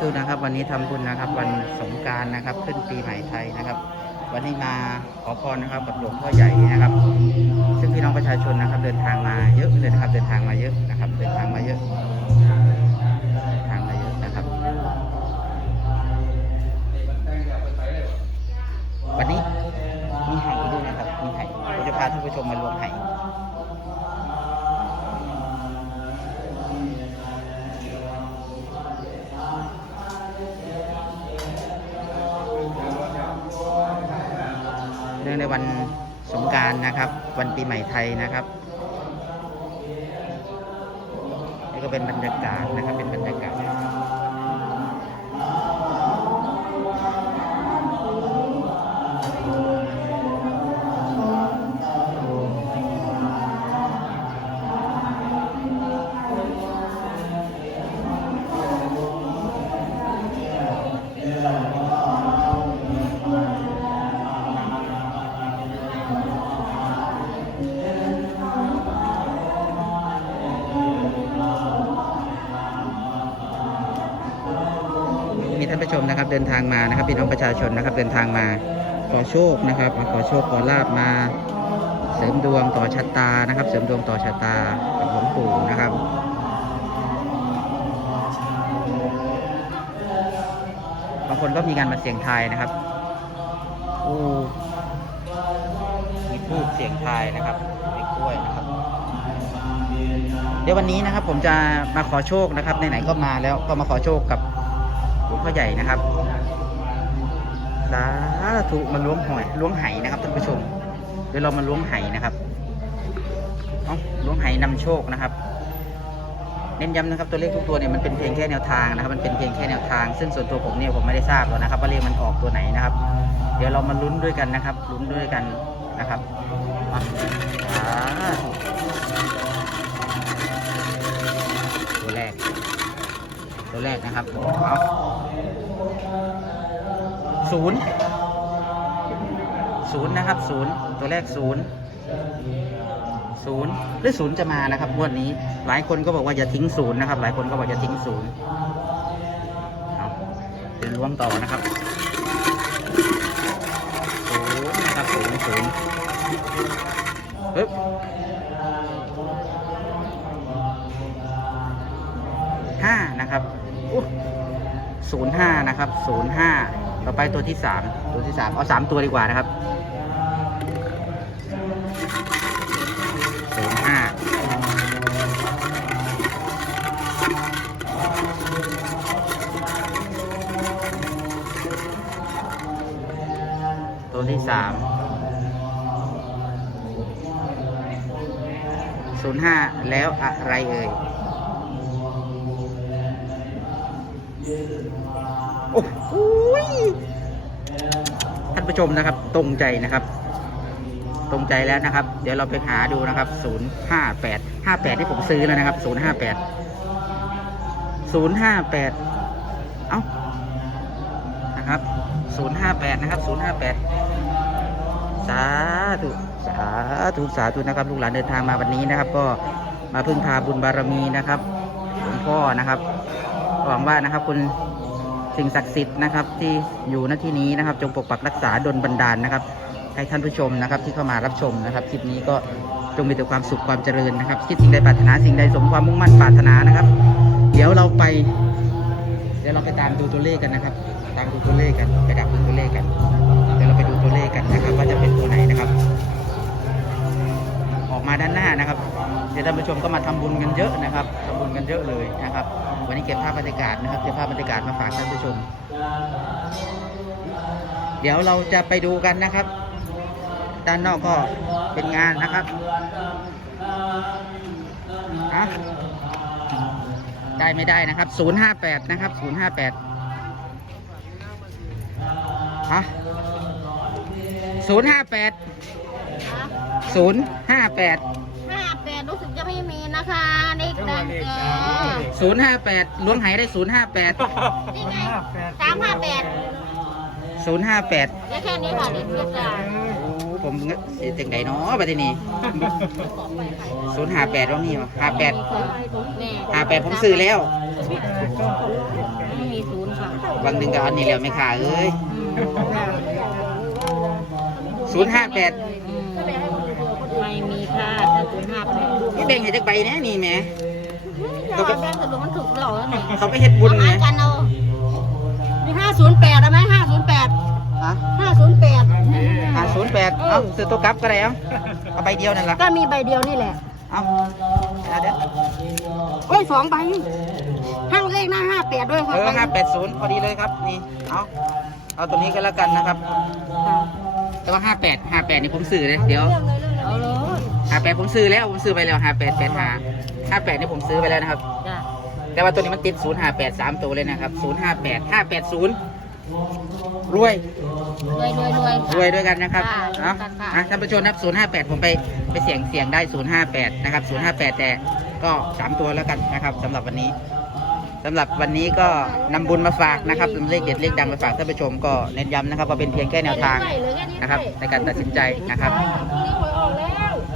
ธุนะครับ วันนี้ทำบุญนะครับ วันสงการนะครับ ขึ้นปีใหม่ไทยนะครับ วันนี้มาขอพรนะครับกับหลวงพ่อใหญ่นะครับ ซึ่งพี่น้องประชาชนนะครับ เดินทางมาเยอะเลยนะครับ เดินทางมาเยอะนะครับ เดินทางมาเยอะทางมาเยอะนะครับ วันนี้มีไห่ด้วยนะครับมีไห่ผมจะพาท่านผู้ชมมารวมไห่ นื่องในวันสงการนะครับ วันปีใหม่ไทยนะครับ นี่ก็เป็นบรรยากาศนะครับเป็นบรรยากาศ ท่านผู้ชมนะครับ เดินทางมานะครับพี่น้องประชาชนนะครับ เดินทางมาขอโชคนะครับขอโชคขอลาบมา เสริมดวงต่อชะตานะครับ เสริมดวงต่อชะตากับหลวงปู่นะครับบางคนก็มีการมาเสียงทายนะครับโอ้มีทูบเสียงทายนะครับมีกล้วยนะครับ เดี๋ยววันนี้นะครับผมจะมาขอโชคนะครับไหนๆก็มาแล้วก็มาขอโชคกับ หลวงพ่อใหญ่นะครับสาธุมาล้วงหอยล้วงไหนะครับท่านผู้ชมเดี๋ยวเรามาล้วงไหนะครับเอาล้วงไหนำโชคนะครับ เน้นย้ำนะครับตัวเลขทุกตัวเนี่ยมันเป็นเพียงแค่แนวทางนะครับ มันเป็นเพียงแค่แนวทาง ซึ่งส่วนตัวผมเนี่ยผมไม่ได้ทราบหรอกนะครับ ว่าเลขมันออกตัวไหนนะครับ เดี๋ยวเรามาลุ้นด้วยกันนะครับลุ้นด้วยกันนะครับมาสาตัวแรก ตัวแรกนะครับเอาศูนย์ศูนย์นะครับศูนย์ตัวแรกศูนย์ศูนย์หรือศูนย์จะมานะครับงวดนี้ หลายคนก็บอกว่าอย่าทิ้งศูนย์นะครับ หลายคนก็บอกอย่าทิ้งศูนย์เอาเดินล้วงต่อนะครับศูนย์นะครับศูนย์ศูนย์ปึ๊บ นะครับศูนย์ห้านะครับศูนย์ห้าต่อไปตัวที่สามตัวที่สามเอาสามตัวดีกว่านะครับศูนย์ห้าตัวที่สามศูนย์ห้าแล้วอะไรเอ่ย โอ้โหยท่านผู้ชมนะครับ ตรงใจนะครับ ตรงใจแล้วนะครับ เดี๋ยวเราไปหาดูนะครับศูนย์ห้าแปดห้าแปดที่ผมซื้อแล้วนะครับศูนย์ห้าแปดศูนย์ห้าแปดเอ้านะครับศูนย์ห้าแปดนะครับศูนย์ห้าแปดสาธุสาธุสาธุนะครับ ลูกหลานเดินทางมาวันนี้นะครับ ก็มาพึ่งพาบุญบารมีนะครับหลวงพ่อนะครับ หวังว่านะครับ คุณสิ่งศักดิ์สิทธิ์นะครับ ที่อยู่ณที่นี้นะครับ จงปกปักรักษาดลบันดาลนะครับ ให้ท่านผู้ชมนะครับ ที่เข้ามารับชมนะครับคลิปนี้ก็จงมีแต่ความสุขความเจริญนะครับ คิดสิ่งใดปรารถนาสิ่งใดสมความมุ่งมั่นปรารถนานะครับ เดี๋ยวเราไป เดี๋ยวเราไปตามดูตัวเลขกันนะครับ ตามดูตัวเลขกันไปดับดูตัวเลขกัน เดี๋ยวเราไปดูตัวเลขกันนะครับ ว่าจะเป็นตัวไหนนะครับ ออกมาด้านหน้านะครับ เดี๋ยวท่านผู้ชมก็มาทำบุญกันเยอะนะครับทำบุญกันเยอะเลยนะครับ วันนี้เก็บภาพบรรยากาศนะครับ เก็บภาพบรรยากาศมาฝากท่านผู้ชม เดี๋ยวเราจะไปดูกันนะครับ ด้านนอกก็เป็นงานนะครับอะได้ไม่ได้นะครับ 058 นะครับ 058ฮะ058 058ห้าแปดรู้สึกจะไม่มีนะคะเลขดังเออศูนย์ห้าแปดล้วงหายได้ศูนย์ห้าแปดนี่ไงสามห้าแปดศูนย์ห้าแปดได้แค่นี้ค่ะเลขเดียวกันโอ้ผมเสียจังไดเนาะบัดนี้ศูนย์ห้าแปดว่ามีห้าแปดนี่ห้าแปดผมซื้อแล้วไม่มีศูนย์บางหนึ่งก็อันนี้แล้วไม่ขาเอ้ยศูนย์ห้าแปด อืมไม่มีค่ะถ้าศูนย์ห้าแปดนี่แบ่งให้จักใบแน่นี่แหม่เราแบงค์สรุปมันถูกหลอกแล้วไงเขาไปเฮ็ดบุญเอาไงหารกันเอามีห้าศูนย์แปดเอาไหมห้าศูนย์แปดฮะห้าศูนย์แปดห้าศูนย์แปดเอ้าซื้อตัวกลับก็ได้เอ้าเอาใบเดียวนั่นล่ะก็มีใบเดียวนี่แหละ เอาเอาเด้อโอ้ยสองใบห้างเลขหน้าห้าแปดด้วยครัเออห้าแปดศูนย์พอดีเลยครับนี่เอาเอาตัวนี้ก็แล้วกันนะครับ แต่ว่าห้าแปดห้าแปดนี่ผมซื้อเลยเดี๋ยวเอาเลย ห้าแปดผมซื้อแล้วผมซื้อไปแล้วห้าแปดแปดห้าห้าแปดนี่ผมซื้อไปแล้วนะครับ จ้ะแต่ว่าตัวนี้มันติดศูนย์ห้าแปดสามตัวเลยนะครับศูนย์ห้าแปดห้าแปดศูนย์รวย รวยรวยรวยรวยด้วยกันนะครับค่ะเอาด้วยกันค่ะ อะท่านผู้ชมนะครับศูนย์ห้าแปดผมไปไปเสี่ยงเสี่ยงได้ศูนย์ห้าแปดนะครับศูนย์ห้าแปดแต่ก็สามตัวแล้วกันนะครับสำหรับวันนี้สำหรับวันนี้ก็นำบุญมาฝากนะครับนำเลขเด็ดเลขดังมาฝากท่านผู้ชมก็เน้นย้ำนะครับว่าเป็นเพียงแค่แนวทางนะครับ ในการตัดสินใจนะครับ